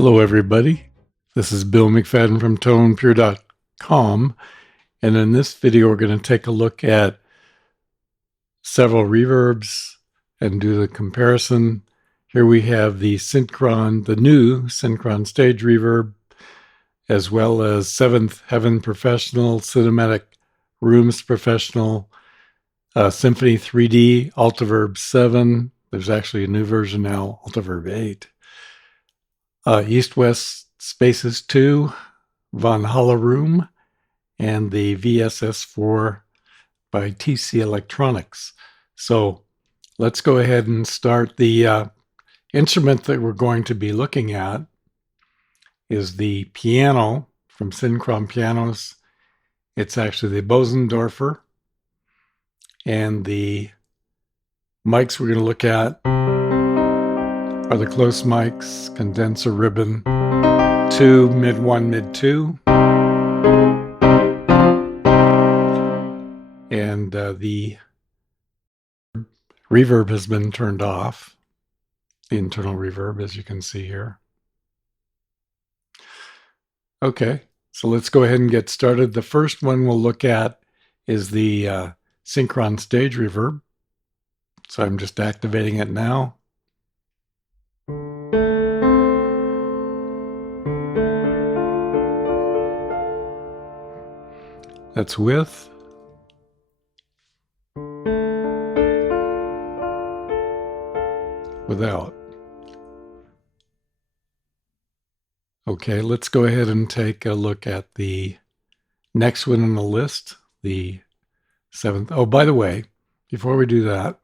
Hello, everybody. This is Bill McFadden from TonePure.com, and in this video, we're going to take a look at several reverbs and do the comparison. Here we have the Synchron, the new Synchron Stage Reverb, as well as Seventh Heaven Professional, Cinematic Rooms Professional, Symphony 3D, Altiverb 7. There's actually a new version now, Altiverb 8. East-West Spaces 2, Valhalla Room, and the VSS4 by TC Electronics. So let's go ahead and start. The instrument that we're going to be looking at is the piano from Synchron Pianos. It's actually the Bosendorfer. And the mics we're going to look at are the close mics, condenser ribbon, 2, mid 1, mid 2. And the reverb has been turned off, the internal reverb, as you can see here. Okay, so let's go ahead and get started. The first one we'll look at is the Synchron Stage Reverb. So I'm just activating it now. That's with. Without. Okay, let's go ahead and take a look at the next one on the list, the 7th. Oh, by the way, before we do that,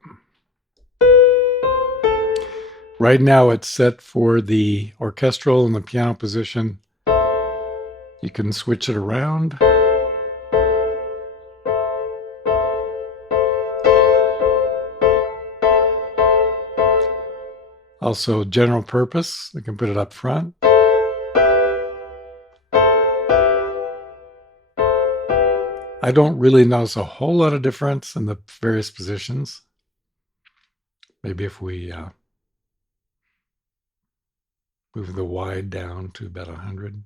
right now it's set for the orchestral and the piano position. You can switch it around. Also, general purpose, we can put it up front. I don't really notice a whole lot of difference in the various positions. Maybe if we move the wide down to about 100.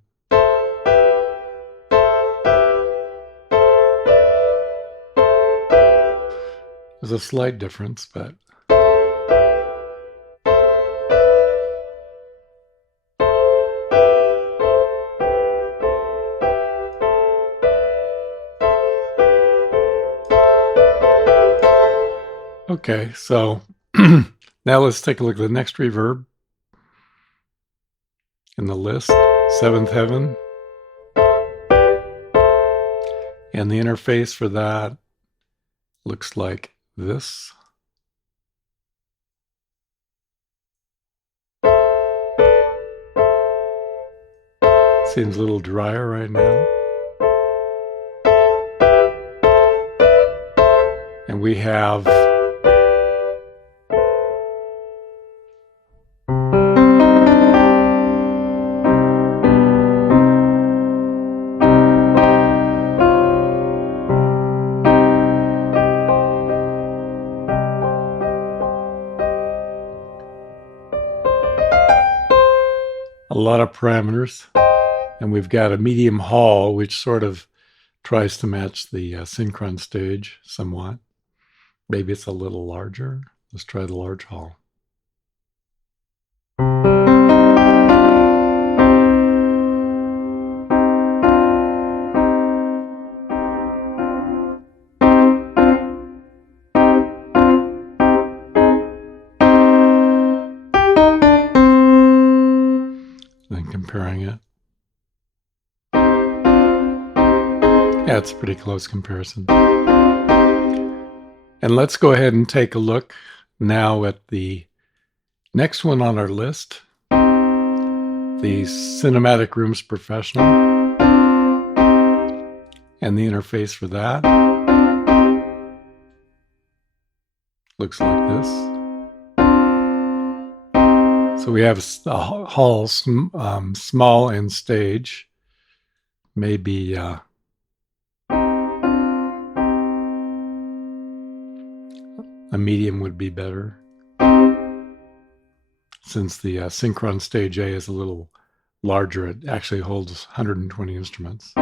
There's a slight difference, but okay, so now let's take a look at the next reverb in the list, 7th Heaven. And the interface for that looks like this. Seems a little drier right now. And we have a lot of parameters, and we've got a medium hall, which sort of tries to match the Synchron stage somewhat. Maybe it's a little larger. Let's try the large hall. Then comparing it. Yeah, it's a pretty close comparison. And let's go ahead and take a look now at the next one on our list, the Cinematic Rooms Professional, and the interface for that looks like this. So we have a hall, small and stage, maybe a medium would be better, since the Synchron Stage A is a little larger. It actually holds 120 instruments.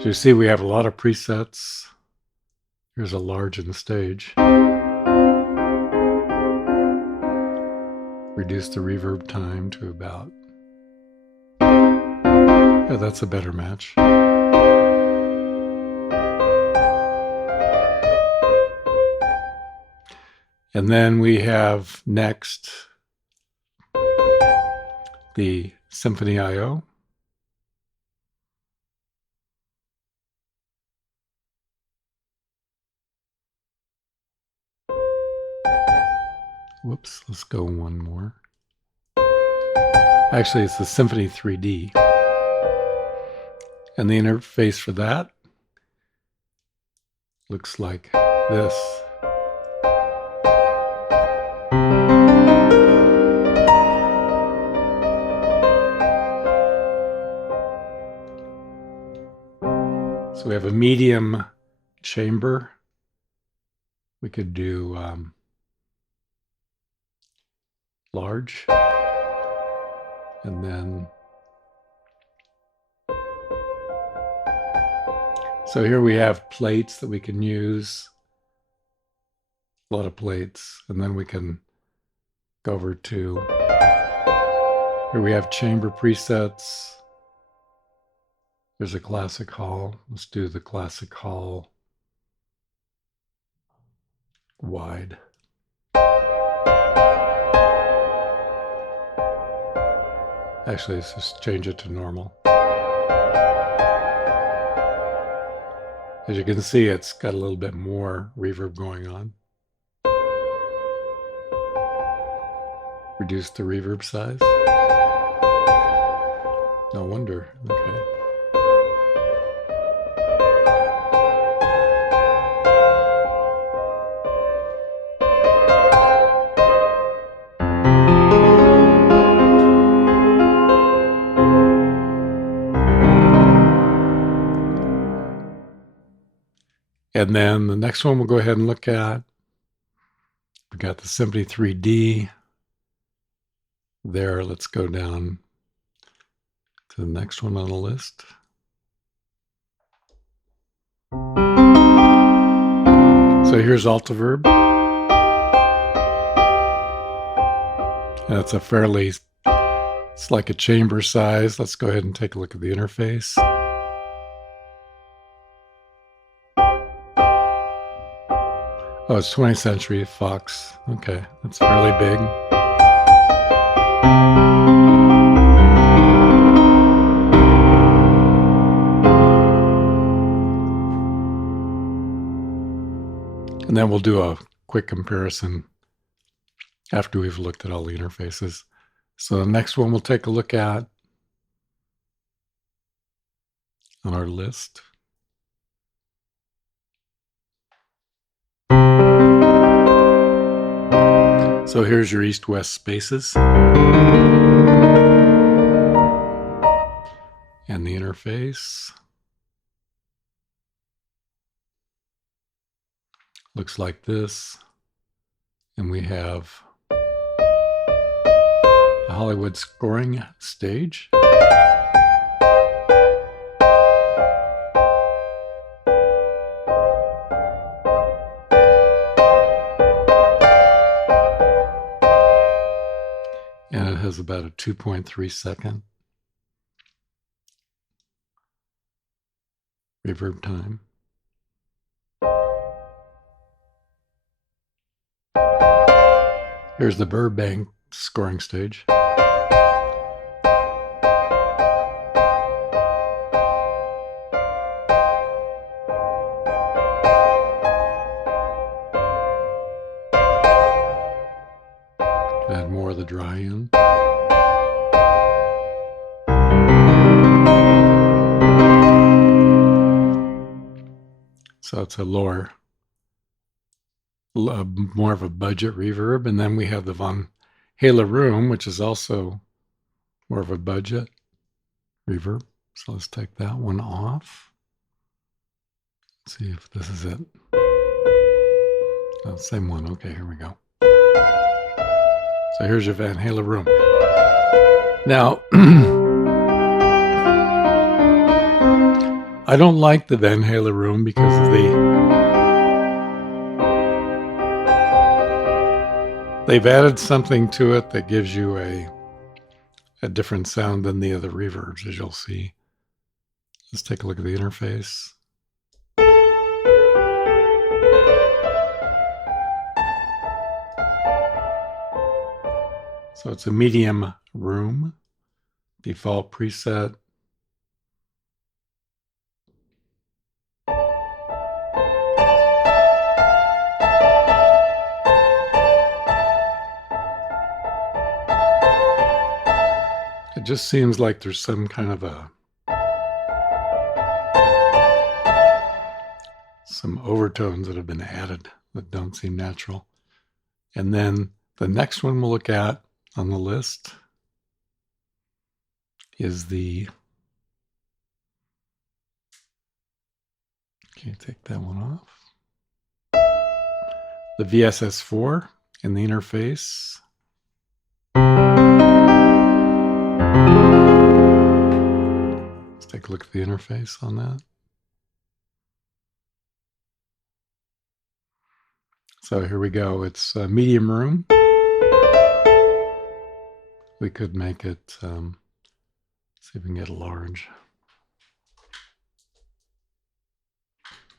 So you see we have a lot of presets. Here's a large in the stage. Reduce the reverb time to about... Yeah, that's a better match. And then we have next the Symphony I/O. Whoops, let's go one more. Actually, it's the Symphony 3D. And the interface for that looks like this. So we have a medium chamber. We could do large. And then, so here we have plates that we can use. A lot of plates. And then we can go over to, here we have chamber presets. There's a classic hall. Let's do the classic hall wide. Actually, let's just change it to normal. As you can see, it's got a little bit more reverb going on. Reduce the reverb size. No wonder. Okay. And then the next one we'll go ahead and look at. We got the Symphony 3D there. Let's go down to the next one on the list. So here's Altiverb. That's a fairly, it's like a chamber size. Let's go ahead and take a look at the interface. Oh, it's 20th Century Fox. Okay, that's fairly big. And then we'll do a quick comparison after we've looked at all the interfaces. So the next one we'll take a look at on our list. So here's your east-west spaces and the interface. Looks like this. And we have the Hollywood scoring stage. And it has about a 2.3 second reverb time. Here's the Burbank scoring stage. Add more of the dry in. So it's a lower, more of a budget reverb. And then we have the Valhalla Room, which is also more of a budget reverb. So let's take that one off. Let's see if this is it. Oh, same one. Okay, here we go. So here's your Valhalla Room. Now, I don't like the Valhalla Room because of they've added something to it that gives you a different sound than the other reverbs, as you'll see. Let's take a look at the interface. So it's a medium room, default preset. It just seems like there's some kind of some overtones that have been added that don't seem natural. And then the next one we'll look at on the list is the, okay, take that one off. The VSS4 in the interface. Let's take a look at the interface on that. So here we go. It's a medium room. We could make it, see if we can get a large.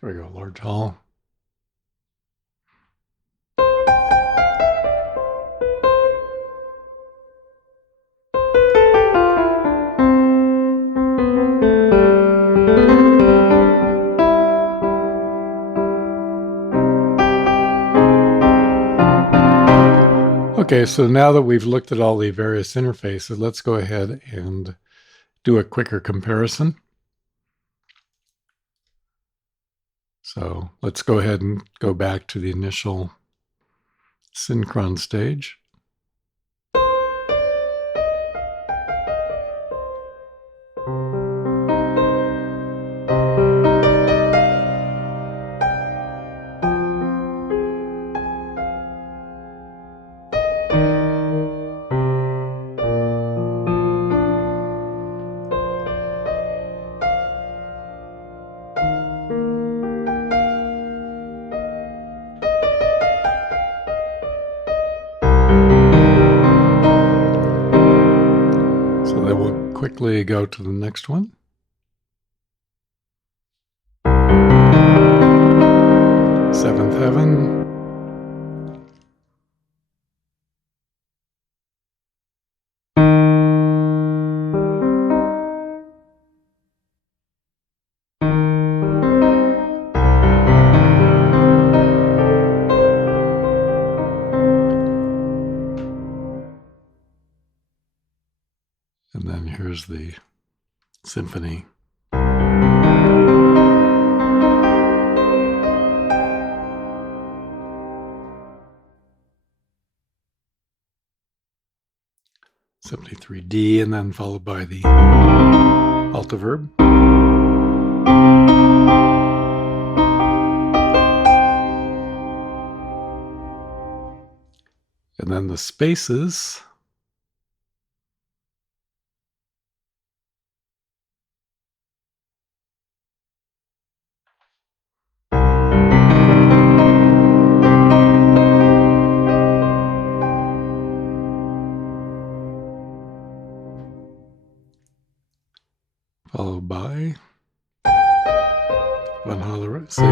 There we go, large hall. Okay, so now that we've looked at all the various interfaces, let's go ahead and do a quicker comparison. So let's go ahead and go back to the initial Synchron stage. Quickly go to the next one. Seventh Heaven. And then here's the Symphony. Symphony 3D, and then followed by the Altiverb. And then the spaces. Followed by Valhalla Room. See,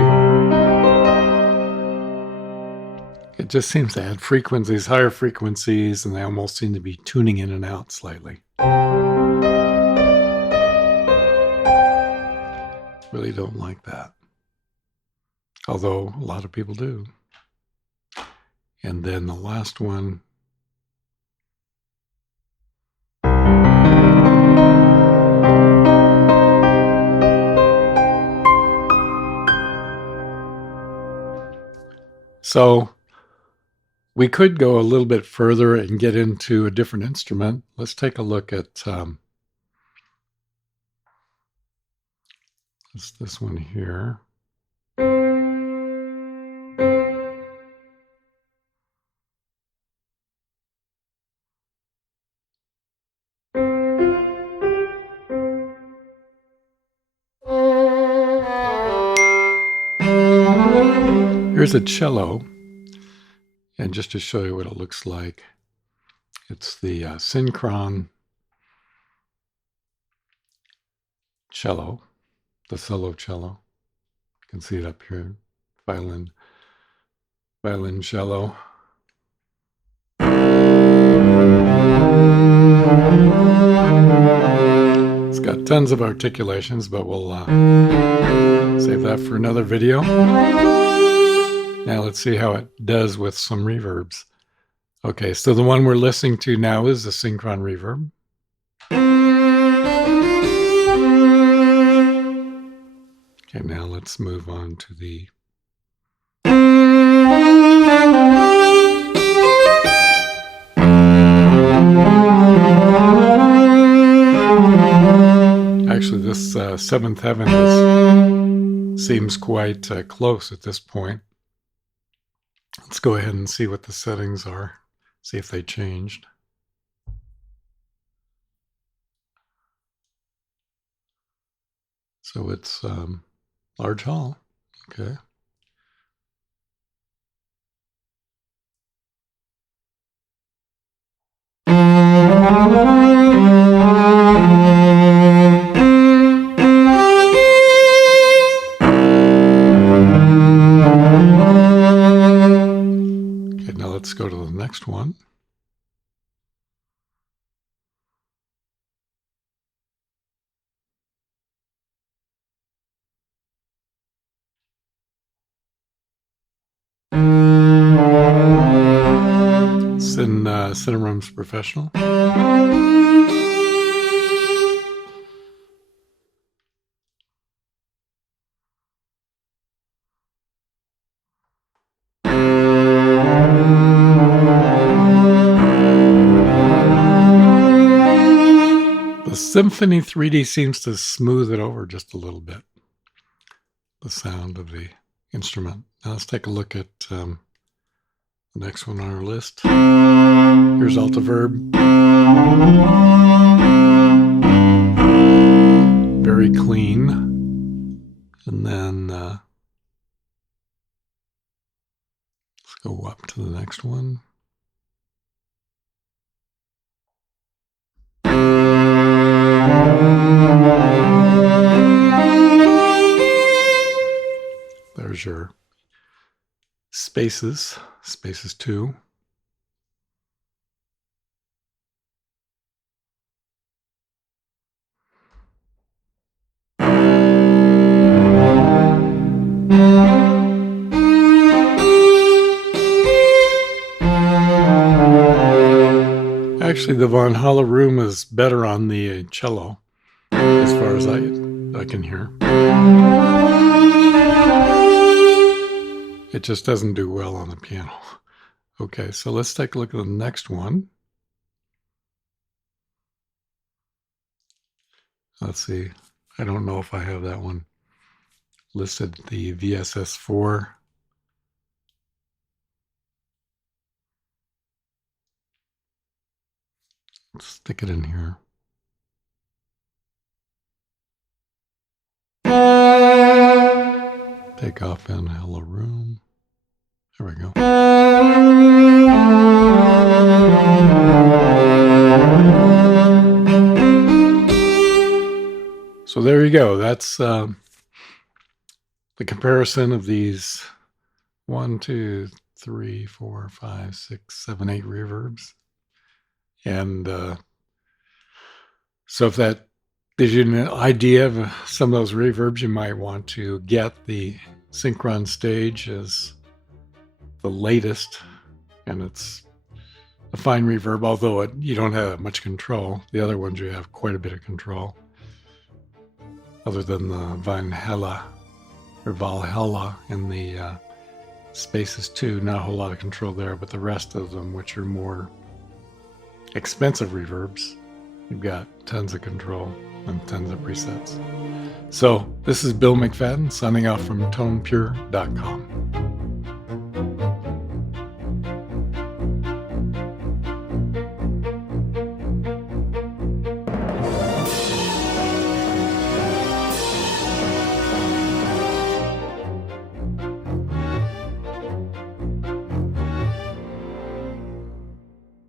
it just seems to add frequencies, higher frequencies, and they almost seem to be tuning in and out slightly. Really don't like that, although a lot of people do. And then the last one. So we could go a little bit further and get into a different instrument. Let's take a look at this one here. Here's a cello, and just to show you what it looks like, it's the Synchron cello, the solo cello. You can see it up here, violin cello. It's got tons of articulations, but we'll save that for another video. Now let's see how it does with some reverbs. Okay, so the one we're listening to now is the Synchron reverb. Okay, now let's move on to the actually, this seventh heaven seems quite close at this point. Let's go ahead and see what the settings are, see if they changed. So it's large hall, okay. Let's go to the next one. It's in Synchron's Professional. Symphony 3D seems to smooth it over just a little bit, the sound of the instrument. Now let's take a look at the next one on our list. Here's Altiverb. Very clean. And then let's go up to the next one. There's your spaces 2. Actually, the Valhalla Room is better on the cello, as far as I can hear. It just doesn't do well on the piano. Okay, so let's take a look at the next one. Let's see. I don't know if I have that one listed, the VSS4. Let's stick it in here. Take off Valhalla Room. There we go. So there you go. That's the comparison of these 1, 2, 3, 4, 5, 6, 7, 8 reverbs. And so if that gives you an idea of some of those reverbs, you might want to get the Synchron stage as the latest, and it's a fine reverb, although you don't have much control. The other ones you have quite a bit of control, other than the Valhalla in the Spaces 2, not a whole lot of control there, but the rest of them, which are more expensive reverbs, you've got tons of control and tons of presets. So this is Bill McFadden signing off from tonepure.com.